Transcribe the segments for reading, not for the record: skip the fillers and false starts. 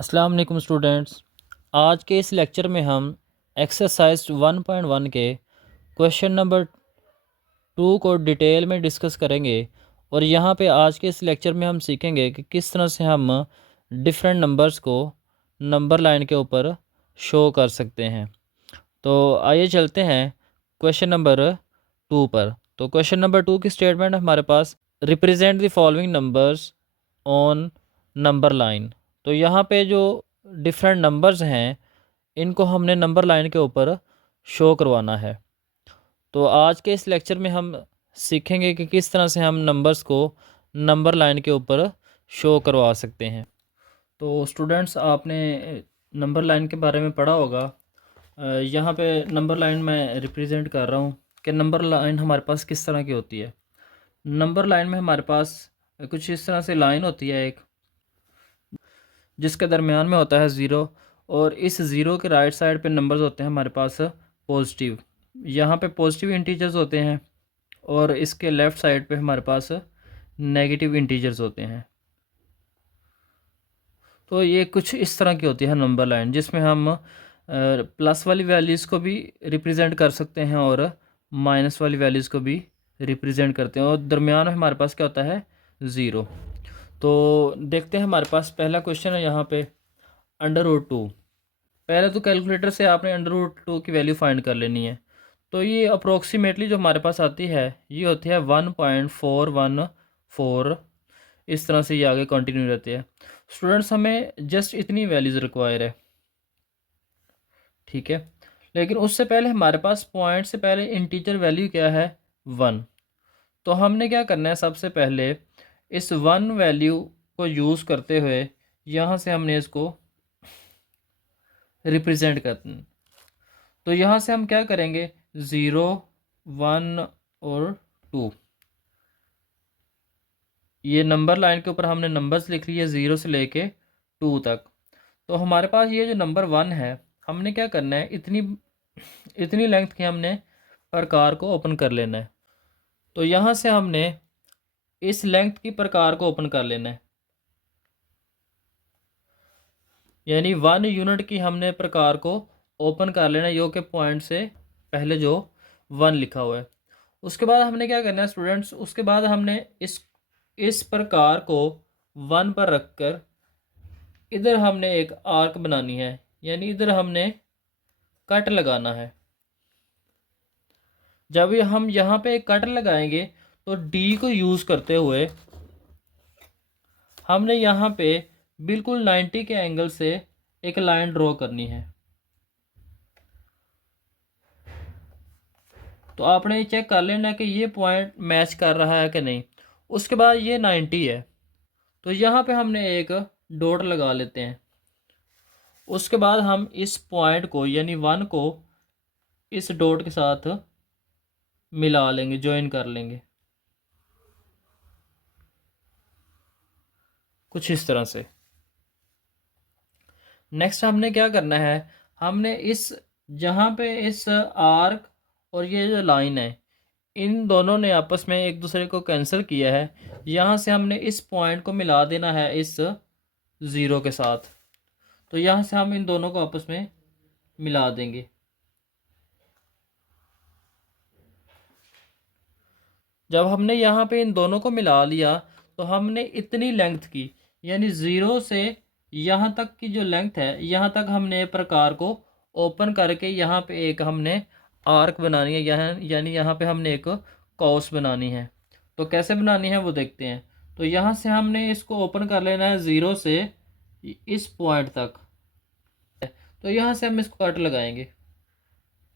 अस्सलाम वालेकुम स्टूडेंट्स। आज के इस लेक्चर में हम एक्सरसाइज 1.1 के क्वेश्चन नंबर 2 को डिटेल में डिस्कस करेंगे। और यहाँ पे आज के इस लेक्चर में हम सीखेंगे कि किस तरह से हम डिफरेंट नंबर्स को नंबर लाइन के ऊपर शो कर सकते हैं। तो आइए चलते हैं क्वेश्चन नंबर 2 पर। तो क्वेश्चन नंबर 2 की स्टेटमेंट हमारे पास, represent the following numbers on number line. तो यहाँ पे जो डिफरेंट नंबर्स हैं इनको हमने नंबर लाइन के ऊपर शो करवाना है। तो आज के इस लेक्चर में हम सीखेंगे कि किस तरह से हम नंबर्स को नंबर लाइन के ऊपर शो करवा सकते हैं। तो स्टूडेंट्स, आपने नंबर लाइन के बारे में पढ़ा होगा। यहाँ पे नंबर लाइन मैं रिप्रेजेंट कर रहा हूँ कि नंबर लाइन हमारे पास किस तरह की होती है। नंबर लाइन में हमारे पास कुछ इस तरह से लाइन होती है एक, जिसके दरमियान में होता है ज़ीरो, और इस ज़ीरो के राइट साइड पे नंबर्स होते हैं हमारे पास पॉजिटिव। यहाँ पे पॉजिटिव इंटीजर्स होते हैं और इसके लेफ़्ट साइड पे हमारे पास नेगेटिव इंटीजर्स होते हैं। तो ये कुछ इस तरह की होती है नंबर लाइन, जिसमें हम प्लस वाली वैल्यूज़ को भी रिप्रेजेंट कर सकते हैं और माइनस वाली वैल्यूज़ को भी रिप्रेजेंट करते हैं, और दरमियान में हमारे पास क्या होता है, ज़ीरो। तो देखते हैं, हमारे पास पहला क्वेश्चन है यहाँ पे, अंडर रूट 2। पहले तो कैलकुलेटर से आपने अंडर रूट 2 की वैल्यू फाइंड कर लेनी है। तो ये अप्रोक्सीमेटली जो हमारे पास आती है ये होती है 1.414। इस तरह से ये आगे कंटिन्यू रहती है। स्टूडेंट्स, हमें जस्ट इतनी वैल्यूज़ रिक्वायर है, ठीक है। लेकिन उससे पहले हमारे पास पॉइंट से पहले इंटीजर वैल्यू क्या है, 1। तो हमने क्या करना है, सबसे पहले इस 1 वैल्यू को यूज़ करते हुए यहाँ से हमने इसको रिप्रेजेंट करते हैं। तो यहाँ से हम क्या करेंगे, 0, 1 और 2। ये नंबर लाइन के ऊपर हमने नंबर्स लिख लिए 0 से लेके 2 तक। तो हमारे पास ये जो नंबर 1 है, हमने क्या करना है, इतनी इतनी लेंथ के हमने प्रकार को ओपन कर लेना है। तो यहाँ से हमने इस लेंथ की प्रकार को ओपन कर लेना है, यानी 1 यूनिट की हमने प्रकार को ओपन कर लेना है, जो कि पॉइंट से पहले जो 1 लिखा हुआ है। उसके बाद हमने क्या करना है स्टूडेंट्स, उसके बाद हमने इस प्रकार को 1 पर रखकर इधर हमने एक आर्क बनानी है, यानी इधर हमने कट लगाना है। जब ये हम यहाँ पे एक कट लगाएंगे तो डी को यूज़ करते हुए हमने यहाँ पे बिल्कुल 90 के एंगल से एक लाइन ड्रॉ करनी है। तो आपने ये चेक कर लेना कि ये पॉइंट मैच कर रहा है कि नहीं। उसके बाद ये 90 है, तो यहाँ पे हमने एक डॉट लगा लेते हैं। उसके बाद हम इस पॉइंट को यानी 1 को इस डॉट के साथ मिला लेंगे, ज्वाइन कर लेंगे कुछ इस तरह से। नेक्स्ट हमने क्या करना है, हमने इस जहाँ पे इस आर्क और ये जो लाइन है, इन दोनों ने आपस में एक दूसरे को कैंसिल किया है। यहाँ से हमने इस पॉइंट को मिला देना है इस ज़ीरो के साथ। तो यहाँ से हम इन दोनों को आपस में मिला देंगे। जब हमने यहाँ पे इन दोनों को मिला लिया तो हमने इतनी लेंथ की, यानी ज़ीरो से यहाँ तक की जो लेंथ है, यहाँ तक हमने प्रकार को ओपन करके यहाँ पे एक हमने आर्क बनानी है, यहाँ यानी यहाँ पे हमने एक कॉस बनानी है। तो कैसे बनानी है वो देखते हैं। तो यहाँ से हमने इसको ओपन कर लेना है 0 से इस पॉइंट तक। तो यहाँ से हम इसको कट लगाएंगे।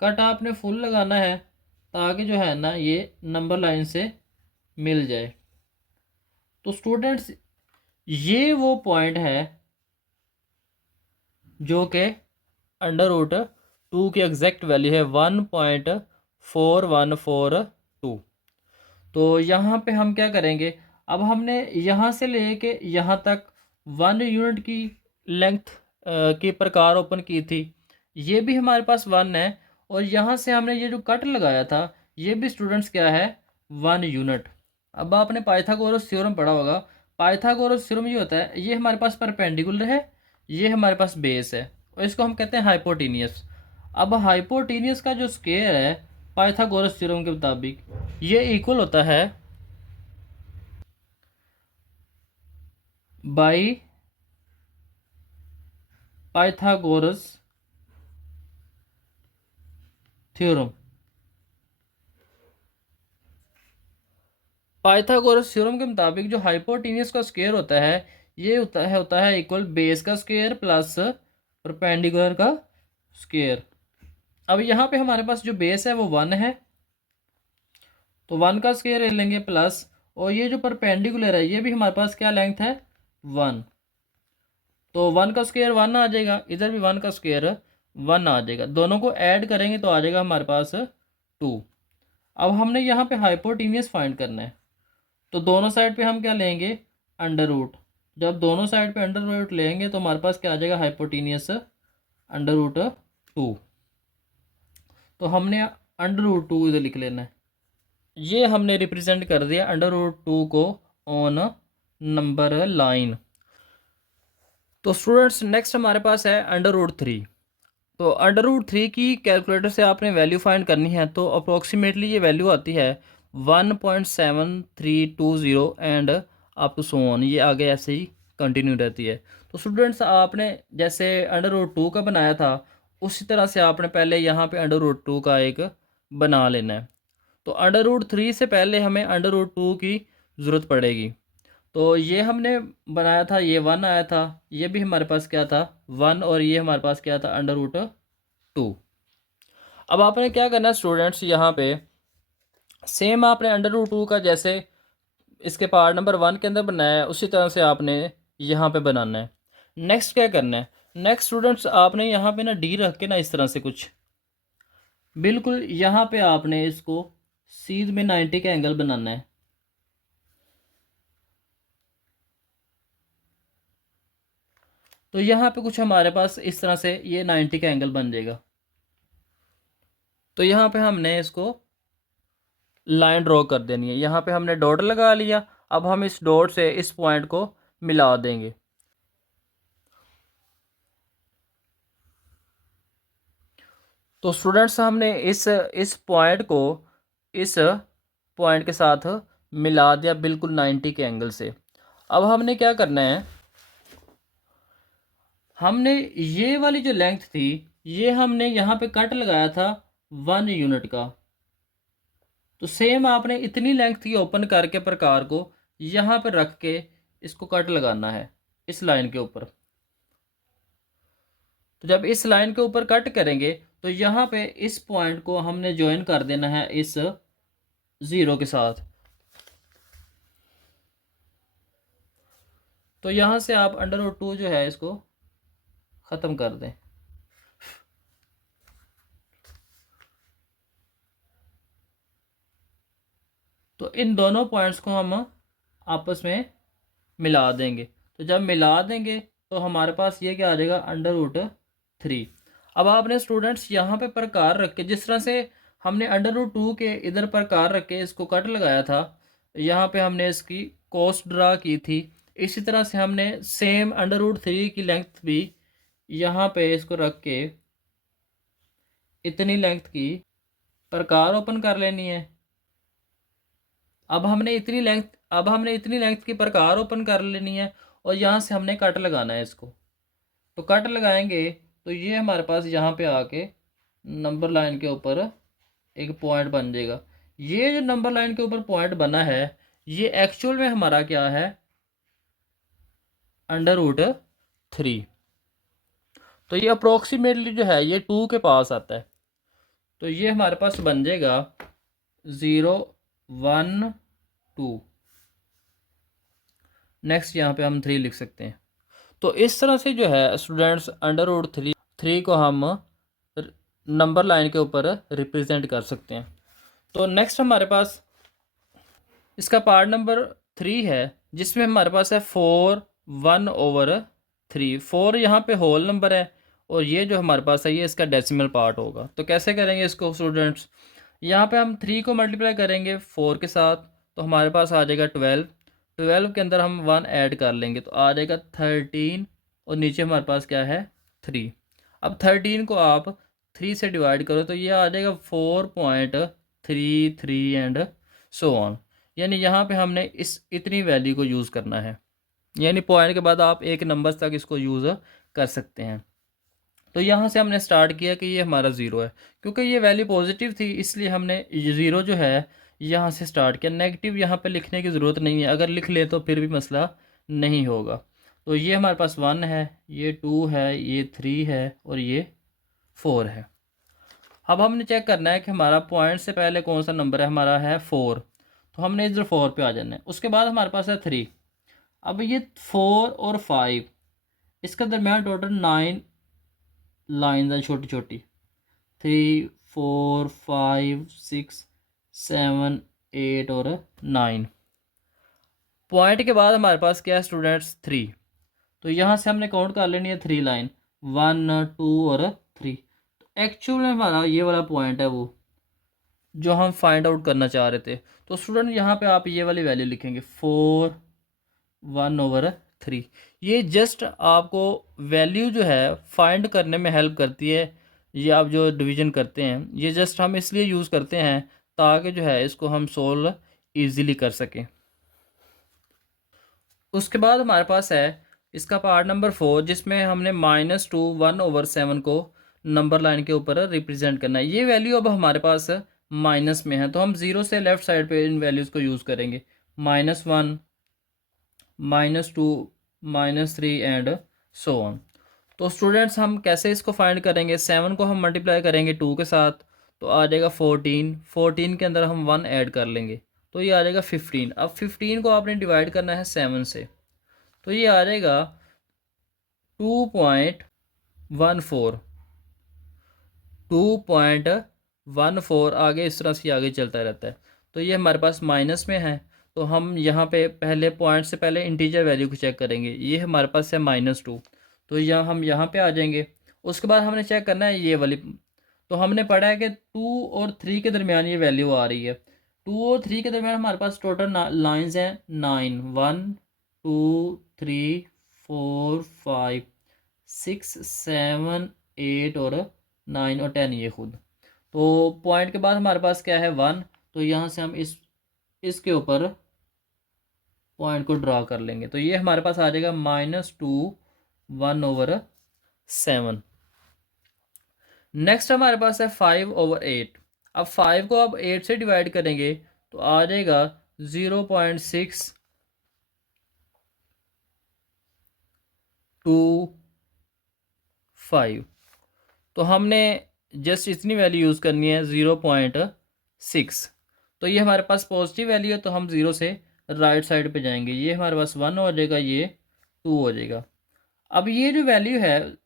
कट आपने फुल लगाना है ताकि जो है ना ये नंबर लाइन से मिल जाए। तो स्टूडेंट्स, ये वो पॉइंट है जो कि अंडर रूट 2 की एग्जैक्ट वैल्यू है 1.4142। तो यहाँ पे हम क्या करेंगे, अब हमने यहाँ से लेके यहाँ तक 1 यूनिट की लेंथ की प्रकार ओपन की थी, ये भी हमारे पास 1 है। और यहाँ से हमने ये जो कट लगाया था ये भी स्टूडेंट्स क्या है, 1 यूनिट। अब आपने पाइथागोरस थ्योरम पढ़ा होगा। पाइथागोरस थ्योरम ये होता है, ये हमारे पास परपेंडिकुलर है, ये हमारे पास बेस है और इसको हम कहते हैं हाइपोटीनियस। अब हाइपोटीनियस का जो स्क्वायर है पाइथागोरस थ्योरम के मुताबिक ये इक्वल होता है by Pythagoras theorem. Pythagoras theorem के मुताबिक जो हाइपोटेन्यूस का स्क्वायर होता है ये होता है इक्वल बेस का स्क्वायर प्लस परपेंडिकुलर का स्क्वायर। अब यहाँ पे हमारे पास जो बेस है वो 1 है, तो 1 का स्क्वायर ले लेंगे प्लस, और ये जो परपेंडिकुलर है ये भी हमारे पास क्या लेंथ है 1, तो 1 का स्क्वायर 1 आ जाएगा, इधर भी 1 का स्क्वायर 1 आ जाएगा, दोनों को ऐड करेंगे तो आ जाएगा हमारे पास 2। अब हमने यहाँ पे हाइपोटेन्यूस फाइंड करना है, तो दोनों साइड पे हम क्या लेंगे अंडर रूट। जब दोनों साइड पे अंडर रूट लेंगे तो हमारे पास क्या आ जाएगा हाइपोटेनियस अंडर रूट 2। तो हमने अंडर रूट 2 इधर लिख लेना है, ये हमने रिप्रेजेंट कर दिया अंडर रूट 2 को ऑन नंबर लाइन। तो स्टूडेंट्स नेक्स्ट हमारे पास है अंडर रूट 3। तो अंडर रूट 3 की कैलकुलेटर से आपने वैल्यू फाइंड करनी है, तो अप्रोक्सीमेटली ये वैल्यू आती है 1.7320 and up to so on, ये आगे ऐसे ही कंटिन्यू रहती है। तो स्टूडेंट्स आपने जैसे अंडर रूट 2 का बनाया था उसी तरह से आपने पहले यहाँ पे अंडर रूट 2 का एक बना लेना है। तो अंडर रूट 3 से पहले हमें अंडर रूट 2 की ज़रूरत पड़ेगी, तो ये हमने बनाया था, ये 1 आया था, ये भी हमारे पास क्या था 1, और ये हमारे पास क्या था अंडर रूट 2। अब आपने क्या करना है स्टूडेंट्स, यहाँ पे सेम आपने अंडर रूट 2 का जैसे इसके पार्ट नंबर 1 के अंदर बनाया है उसी तरह से आपने यहाँ पे बनाना है। नेक्स्ट क्या करना है, नेक्स्ट स्टूडेंट्स आपने यहाँ पे ना डी रख के ना इस तरह से कुछ बिल्कुल यहाँ पे आपने इसको सीध में 90 का एंगल बनाना है। तो यहाँ पे कुछ हमारे पास इस तरह से ये 90 का एंगल बन जाएगा। तो यहाँ पे हमने इसको लाइन ड्रॉ कर देनी है, यहाँ पे हमने डॉट लगा लिया। अब हम इस डॉट से इस पॉइंट को मिला देंगे। तो स्टूडेंट्स हमने इस पॉइंट को इस पॉइंट के साथ मिला दिया बिल्कुल 90 के एंगल से। अब हमने क्या करना है, हमने ये वाली जो लेंथ थी ये हमने यहाँ पे कट लगाया था 1 यूनिट का, तो सेम आपने इतनी लेंथ की ओपन करके प्रकार को यहाँ पे रख के इसको कट लगाना है इस लाइन के ऊपर। तो जब इस लाइन के ऊपर कट करेंगे तो यहाँ पे इस पॉइंट को हमने ज्वाइन कर देना है इस 0 के साथ। तो यहाँ से आप अंडर रूट 2 जो है इसको ख़त्म कर दें। तो इन दोनों पॉइंट्स को हम आपस में मिला देंगे। तो जब मिला देंगे तो हमारे पास ये क्या आ जाएगा अंडर रूट 3। अब आपने स्टूडेंट्स यहाँ पे प्रकार रख के जिस तरह से हमने अंडर रूट 2 के इधर प्रकार रख के इसको कट लगाया था, यहाँ पे हमने इसकी कोस्ट ड्रा की थी, इसी तरह से हमने सेम अंडर रूट 3 की लेंथ भी यहाँ पे इसको रख के इतनी लेंथ की प्रकार ओपन कर लेनी है। अब हमने इतनी लेंथ की प्रकार ओपन कर लेनी है और यहाँ से हमने कट लगाना है इसको। तो कट लगाएंगे तो ये हमारे पास यहाँ पे आके नंबर लाइन के ऊपर एक पॉइंट बन जाएगा। ये जो नंबर लाइन के ऊपर पॉइंट बना है ये एक्चुअल में हमारा क्या है अंडर रूट 3। तो ये अप्रोक्सीमेटली जो है ये 2 के पास आता है। तो ये हमारे पास बन जाएगा 0 1 2। नेक्स्ट यहाँ पे हम 3 लिख सकते हैं। तो इस तरह से जो है स्टूडेंट्स अंडर रूट 3 को हम नंबर लाइन के ऊपर रिप्रेजेंट कर सकते हैं। तो नेक्स्ट हमारे पास इसका पार्ट नंबर 3 है जिसमें हमारे पास है 4 1/3। 4 यहाँ पे होल नंबर है और ये जो हमारे पास है ये इसका डेसिमल पार्ट होगा। तो कैसे करेंगे इसको स्टूडेंट्स, यहाँ पे हम 3 को मल्टीप्लाई करेंगे 4 के साथ तो हमारे पास आ जाएगा 12। 12 के अंदर हम 1 ऐड कर लेंगे तो आ जाएगा 13 और नीचे हमारे पास क्या है 3। अब 13 को आप 3 से डिवाइड करो तो ये आ जाएगा 4.33 एंड सो ऑन। यानी यहाँ पे हमने इस इतनी वैल्यू को यूज़ करना है, यानी पॉइंट के बाद आप एक नंबर तक इसको यूज़ कर सकते हैं। तो यहाँ से हमने स्टार्ट किया कि ये हमारा ज़ीरो है, क्योंकि ये वैल्यू पॉजिटिव थी इसलिए हमने ज़ीरो जो है यहाँ से स्टार्ट किया। नेगेटिव यहाँ पे लिखने की ज़रूरत नहीं है, अगर लिख ले तो फिर भी मसला नहीं होगा। तो ये हमारे पास 1 है, ये 2 है, ये 3 है और ये 4 है। अब हमने चेक करना है कि हमारा पॉइंट से पहले कौन सा नंबर है, हमारा है 4, तो हमने इधर 4 पे आ जाना है। उसके बाद हमारे पास है 3। अब ये 4 और 5 इसका दरम्यान टोटल 9 लाइन्स हैं छोटी छोटी, 3 4 5 6 7 8 और 9। पॉइंट के बाद हमारे पास क्या है स्टूडेंट्स 3, तो यहाँ से हमने काउंट कर लेनी है 3 लाइन, 1 2 और 3। तो एक्चुअल में हमारा ये वाला पॉइंट है वो जो हम फाइंड आउट करना चाह रहे थे। तो स्टूडेंट यहाँ पे आप ये वाली वैल्यू लिखेंगे 4 1/3। ये जस्ट आपको वैल्यू जो है फाइंड करने में हेल्प करती है। ये आप जो डिवीजन करते हैं ये जस्ट हम इसलिए यूज़ करते हैं ताकि जो है इसको हम सोल्व इजीली कर सकें। उसके बाद हमारे पास है इसका पार्ट नंबर 4, जिसमें हमने -2 1/7 को नंबर लाइन के ऊपर रिप्रेजेंट करना है। ये वैल्यू अब हमारे पास माइनस में है, तो हम ज़ीरो से लेफ़्ट साइड पे इन वैल्यूज़ को यूज़ करेंगे। -1 -2 -3 एंड सो ऑन। तो स्टूडेंट्स हम कैसे इसको फाइंड करेंगे, 7 को हम मल्टीप्लाई करेंगे 2 के साथ तो आ जाएगा 14। 14 के अंदर हम 1 ऐड कर लेंगे तो ये आ जाएगा 15। अब 15 को आपने डिवाइड करना है 7 से, तो ये आ जाएगा 2.14। 2.14 आगे इस तरह से आगे चलता रहता है। तो ये हमारे पास माइनस में है, तो हम यहाँ पे पहले पॉइंट से पहले इंटीजर वैल्यू को चेक करेंगे। ये हमारे पास है -2, तो यहाँ हम यहाँ पे आ जाएंगे। उसके बाद हमने चेक करना है ये वाली। तो हमने पढ़ा है कि 2 और 3 के दरमियान ये वैल्यू आ रही है। 2 और 3 के दरमियान हमारे पास टोटल लाइन्स हैं 9, 1 2 3 4 5 6 7 8 और 9 और 10 ये खुद। तो पॉइंट के बाद हमारे पास क्या है 1, तो यहाँ से हम इसके ऊपर पॉइंट को ड्रा कर लेंगे। तो ये हमारे पास आ जाएगा -2 1/7। नेक्स्ट हमारे पास है 5/8। अब 5 को अब 8 से डिवाइड करेंगे तो आ जाएगा 0.625। तो हमने जस्ट इतनी वैल्यू यूज़ करनी है 0.6। तो ये हमारे पास पॉजिटिव वैल्यू है तो हम 0 से राइट साइड पे जाएंगे। ये हमारे पास 1 हो जाएगा, ये 2 हो जाएगा। अब ये जो वैल्यू है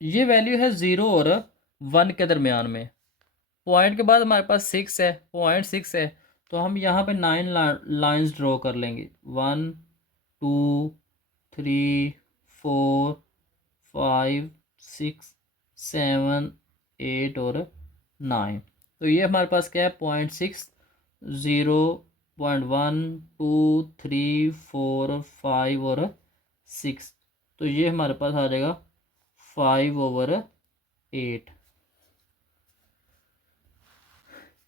ये वैल्यू है 0 और 1 के दरमियान में। पॉइंट के बाद हमारे पास 6 है, 0.6 है, तो हम यहाँ पे 9 लाइंस ड्रॉ कर लेंगे। 1 2 3 4 5 6 7 8 और 9। तो ये हमारे पास क्या है 0.6 0.1 2 3 4 5 और 6। तो ये हमारे पास आ जाएगा 5/8।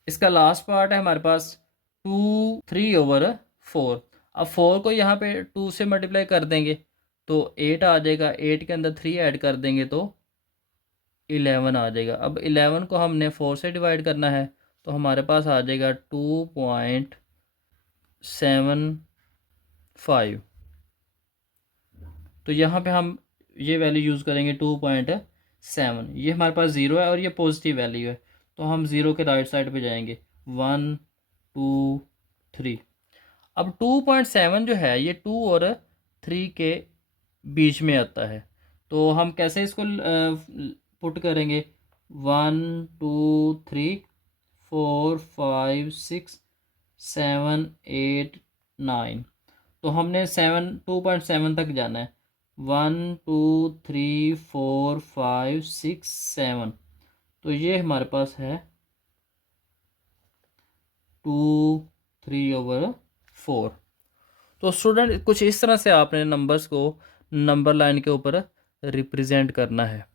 इसका लास्ट पार्ट है हमारे पास 3/4। अब 4 को यहाँ पे 2 से मल्टीप्लाई कर देंगे तो 8 आ जाएगा। 8 के अंदर 3 ऐड कर देंगे तो 11 आ जाएगा। अब 11 को हमने 4 से डिवाइड करना है तो हमारे पास आ जाएगा 2.75। तो यहाँ पे हम ये वैल्यू यूज़ करेंगे 2.7। ये हमारे पास 0 है और ये पॉजिटिव वैल्यू है, तो हम 0 के राइट साइड पे जाएंगे। 1 2 3। अब 2.7 जो है ये 2 और 3 के बीच में आता है, तो हम कैसे इसको पुट करेंगे। 1 2 3 4 5 6 7 8 9। तो हमने 2.7 तक जाना है। 1 2 3 4 5 6 7। तो ये हमारे पास है 2 3/4। तो स्टूडेंट कुछ इस तरह से आपने नंबर्स को नंबर लाइन के ऊपर रिप्रेजेंट करना है।